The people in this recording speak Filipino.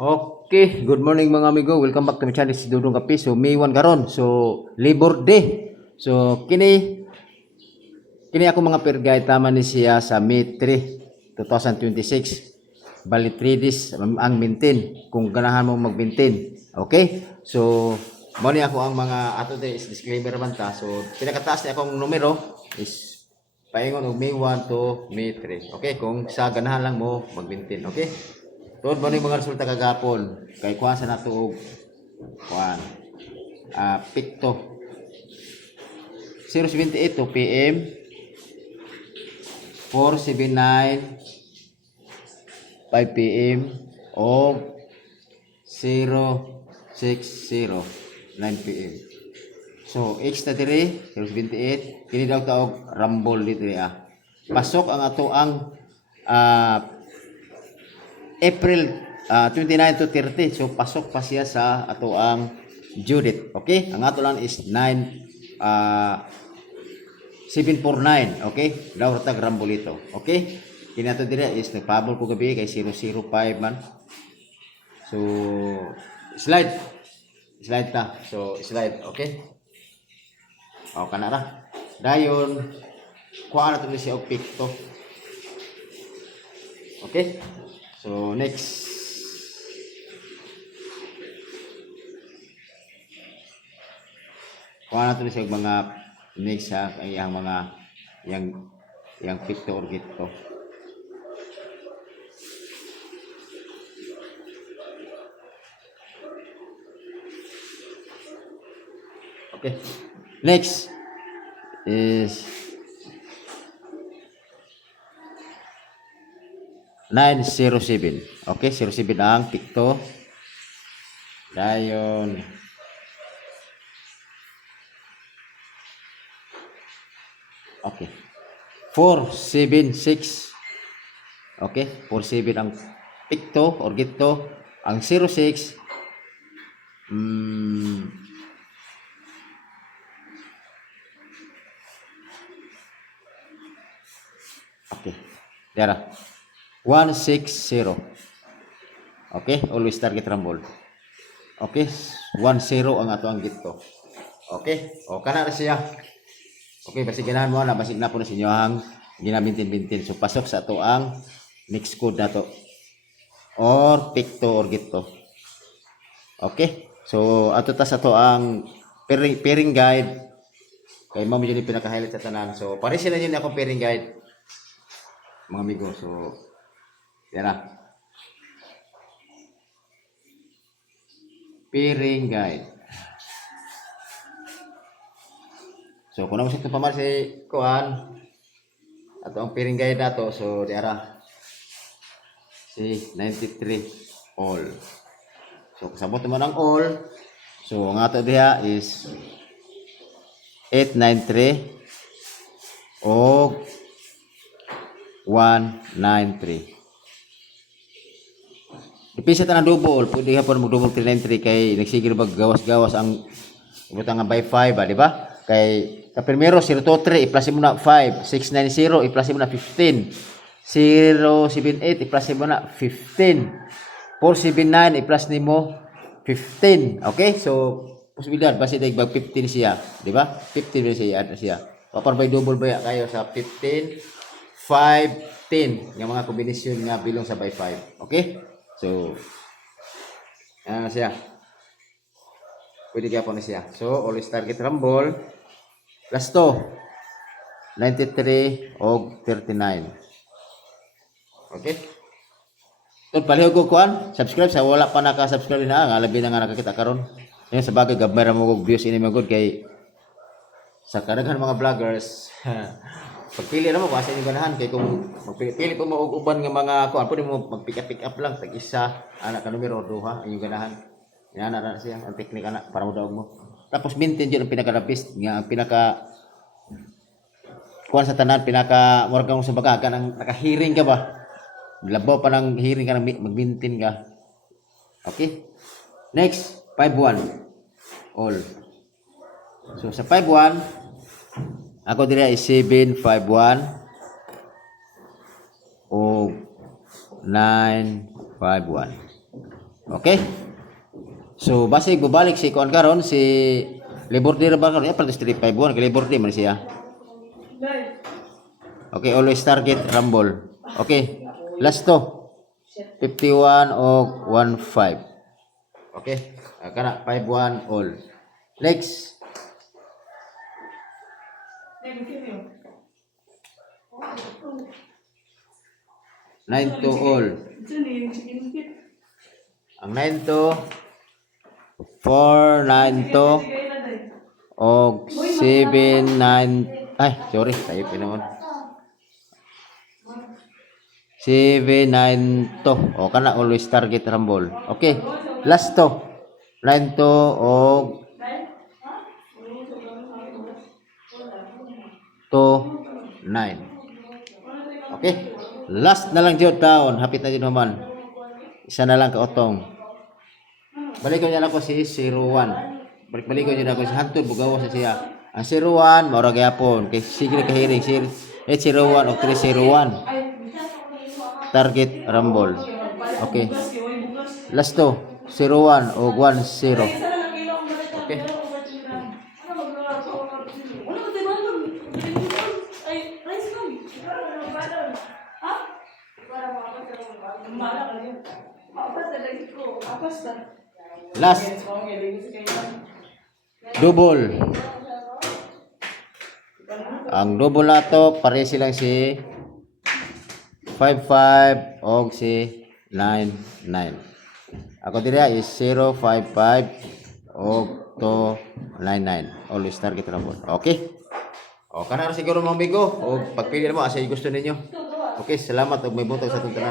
Okay, good morning mga amigo. Welcome back to my channel, si Dudong Kapi. So May 1 karon. So Labor Day. So kini ako mga per guide tama ni siya sa May 3, 2026. Bali 3 days ang maintain kung ganahan mo mag-maintain. Okay? So mo ni ako ang mga ato is disclaimer man ta. So pinakataas ni akong numero is paingon og May 1 to May 3. Okay? Kung sa ganahan lang mo mag-maintain. Okay? Tuod ba ni mga resulta kagapon kay kuha sa nato og kuan pikto 078 to PM 479 5 PM o 060 9 PM. So extra dire 078 kini daw ta og rumble dito pasok ang ato ang April 29 to 30. So pasok pa siya sa ato ang due date. Okay? Ang ato lang is 749. Okay? Daw ratag rambolito. Okay? Kini ato dire is nagpabol ko gabi kay 005 man. So slide ta. So slide. Okay? O kana ra. Dayon kuha na to siya og pikto. Okay? So next. Kuha natin siya mga next sa yung mga yang pikto or gito. Okay. Next is 907. Okay, 07 ang pikto. Dayon okay. 476. Okay, 47 ang pikto or gito. Ang 06 okay. Dara. 160. Okay, always target rumble. Okay, 10 ang ato ang gito. Okay, o kana ra siya. Okay, basi ganahan mo na basig na po na sa inyo ang ginabintin-bintin. So pasok sa ato ang next code nato or pikto or gito. Okay, so ato ta sa ato ang pairing guide kay mao medyo ni pinaka-highlight sa tanan. So pare sila yun ako pairing guide mga amigo. So yan na. Pairing guide. So kung naman siya pamar si kuan ato ang pairing guide nato. So diara si 93 all. So kasabot naman ang all. So ang ato diha is 893 o 193. Dipisa ta ng double, pwede hapon mo double 393 kay nagsigil bag gawas-gawas ang ibutang nga by 5 di ba? Kay sa primero 023 i-plus mo na 5, 690 i-plus mo na 15, 078 i-plus mo na 15, 479 i-plus nimo 15. Okay? So posibilidad base dag 15 siya, di ba? 15 siya. Papan by double ba kayo sa 15, 5, 10 nga mga kombinasyon nga bilong sa by 5. Okay? So, yan na siya. Pwede kaya po na siya. So, always target rumble. Plus 2. 93 o 39. Okay? So, palihog ko kuhan. Subscribe sa wala pa naka-subscribe na. Ang alabi na nga nakakita karon. Yan sa bagay, gabay mo kong views ini mga good kay sa kadaghan mga vloggers. Pagpili naman kung asa yung ganahan kay kung magpili po mo og uban nga mga kuan pwede mo magpick up lang tag isa anak ka numero duha yung ganahan yan na siya ang technique ana para mo daog mo tapos maintain jud ang pinaka-best nga ang pinaka kuan sa tanan pinaka murag mo sa baga kanang naka-hearing ka ba labaw pa ng hearing ka mag-maintain ka. Okay, next 51 all. So sa 51 ako dire is 751 o 951. Okay? So base bubalik si kuan karon si Liberty ra ba karon? Ya pala 351 kay Liberty man siya. Okay, always target rumble. Okay. Last to. 51 o 15. Okay? Kana 51 all. Next. 9 to all. Ang 9 to 4, 9 to o 7, 9 ay sorry tayo pinaon 7, 9 to o kana always target rumble. Okay, last to 9 to o 9. Okay, last na lang jud taon, hapit na jud naman. Isa na lang kaotong. Balik ko niya ako si 01. Balik ko niya ako si Hantod bugawas na siya. Ang 01 maura gyapon kay sige kahiring si 801 o 301. Target rumble. Okay. Last to 01 o 10. Okay. Last. Double. Ang double na to, pare silang si 55 o si 99. Ako dira is 055 o to 99. Always target rumble. Okay? O, kana siguro mga bigo. O, pagpili mo, asa gusto ninyo. Okay, salamat. O, may butang sa tuntunan.